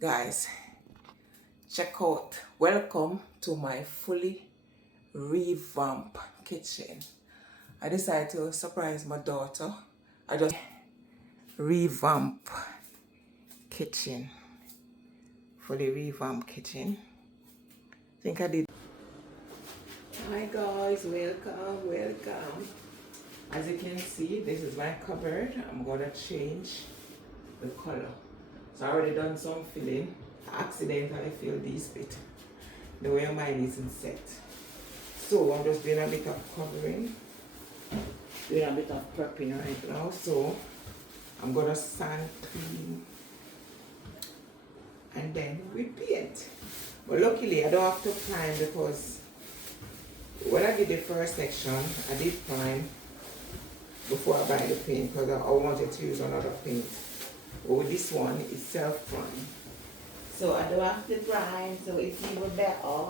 Guys, check out, welcome to my fully revamp kitchen. I decided to surprise my daughter. I just revamp kitchen, fully revamp kitchen. I think I did. Hi guys, welcome. As you can see, this is my cupboard. I'm gonna change the color. So I already done some filling. I accidentally filled this bit. The way mine isn't set. So I'm just doing a bit of covering. Doing a bit of prepping right now. So I'm gonna sand clean and then we paint. But luckily I don't have to prime because when I did the first section, I did prime before I buy the paint because I wanted to use another paint. But with this one, it's self-prime. So I don't have to prime, so it's even better.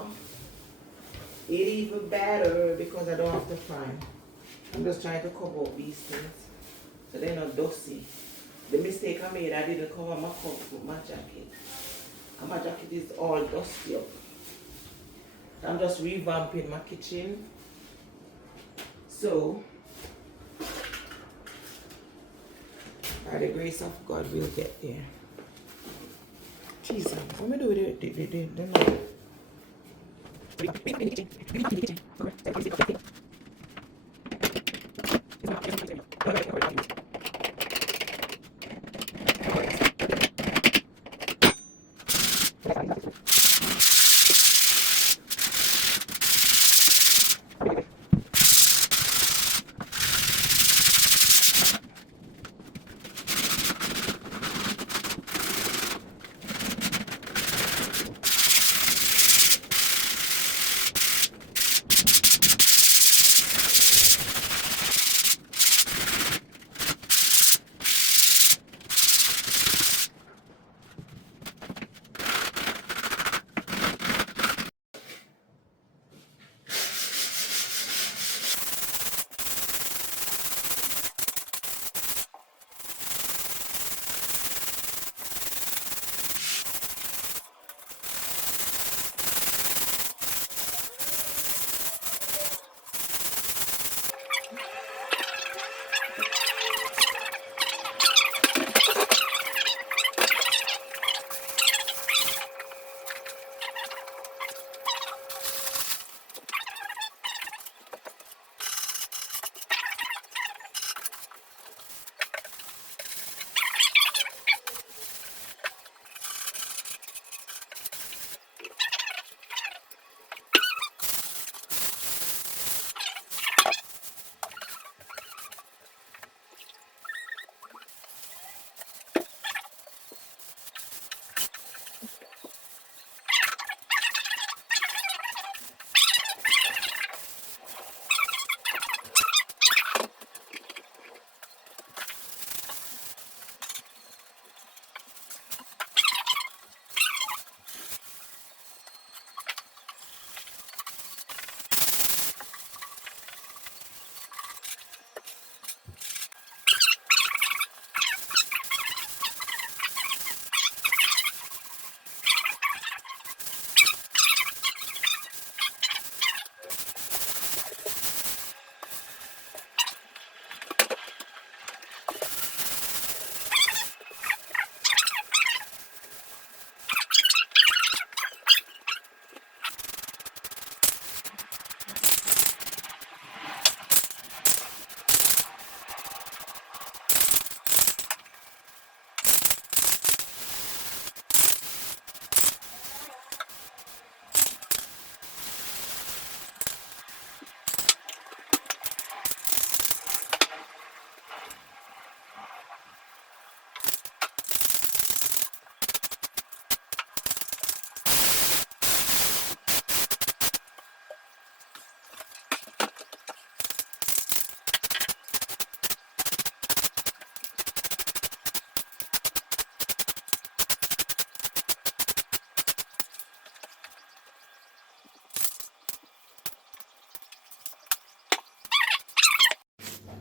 It's even better because I don't have to prime. I'm just trying to cover up these things so they're not dusty. The mistake I made, I didn't cover my cup with my jacket. And my jacket is all dusty up. I'm just revamping my kitchen. So, by the grace of God, we'll get there. Jesus, what am I doing with it?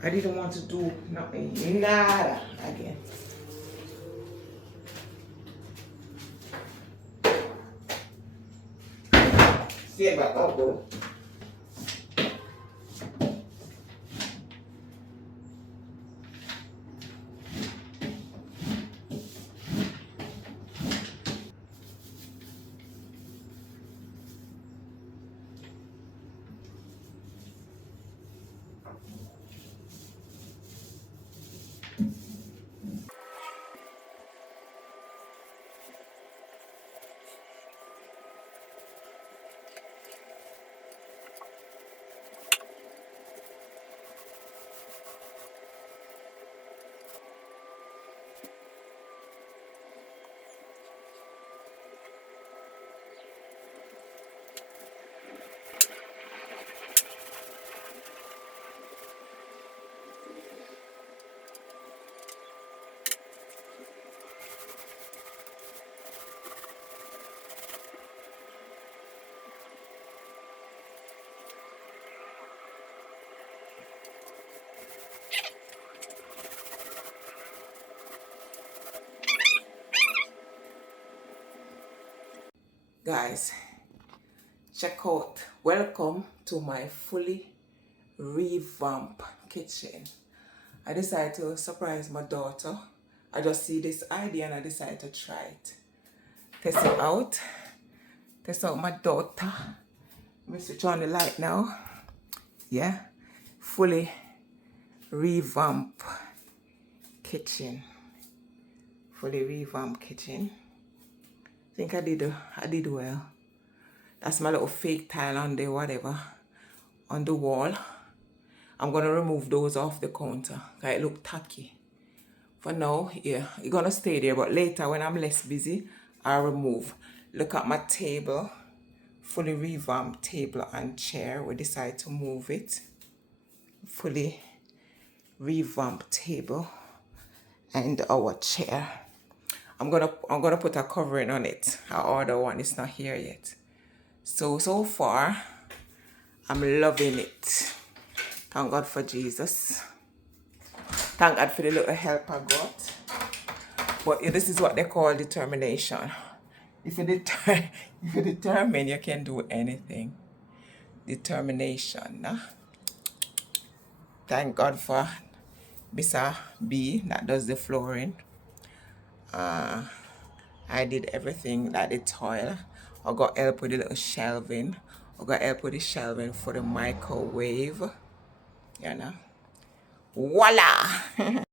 I didn't want to do nothing, nada again. Stay back, I'll go. Guys, check out, welcome to my fully revamp kitchen. I decided to surprise my daughter. I just see this idea and I decided to try it. Test it out. Test out my daughter. Let me switch on the light now. Yeah, fully revamp kitchen. Fully revamp kitchen. I think I did well. That's my little fake tile on there, whatever, on the wall. I'm gonna remove those off the counter. It look tacky. For now, yeah, it's gonna stay there, but later when I'm less busy, I'll remove. Look at my table, fully revamped table and chair. We decide to move it. Fully revamped table and our chair. I'm gonna put a covering on it. Our other one is not here yet. So far, I'm loving it. Thank God for Jesus. Thank God for the little help I got. But this is what they call determination. If you determine, you can do anything. Determination. Nah? Thank God for Mr. B that does the flooring. I did everything, like the tile. I got help with the little shelving. I got help with the shelving for the microwave. You know. Voila!